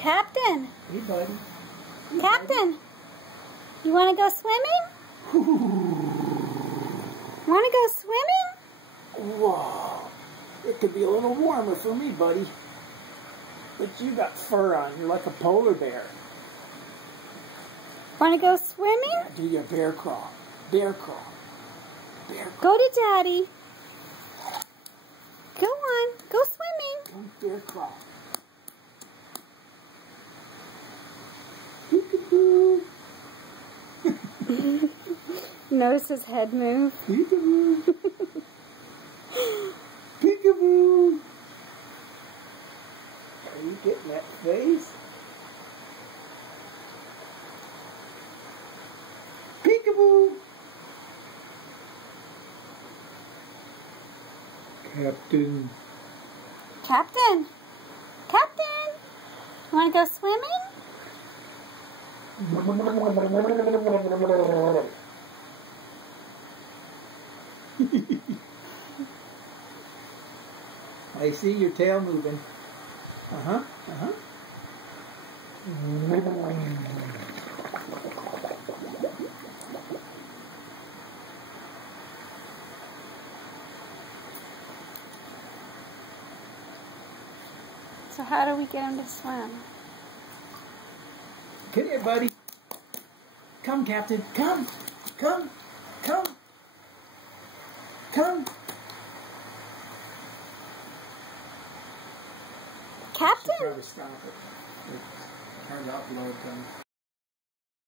Captain. Hey, buddy. Hey, Captain. Buddy. You want to go swimming? Want to go swimming? Whoa. It could be a little warmer for me, buddy. But you got fur on. You're like a polar bear. Want to go swimming? Yeah, do your bear crawl. Bear crawl. Bear crawl. Go to Daddy. Go on. Go swimming. Go bear crawl. Peekaboo. Notice his head move. Peekaboo. Peekaboo. Are you getting that face? Peekaboo. Captain. Captain. Captain. Want to go swimming? I see your tail moving. Uh-huh, uh-huh. So how do we get him to swim? Come here, buddy. Come, Captain. Come. Come. Come. Come. Captain. Should probably stop it. It's hard to upload them.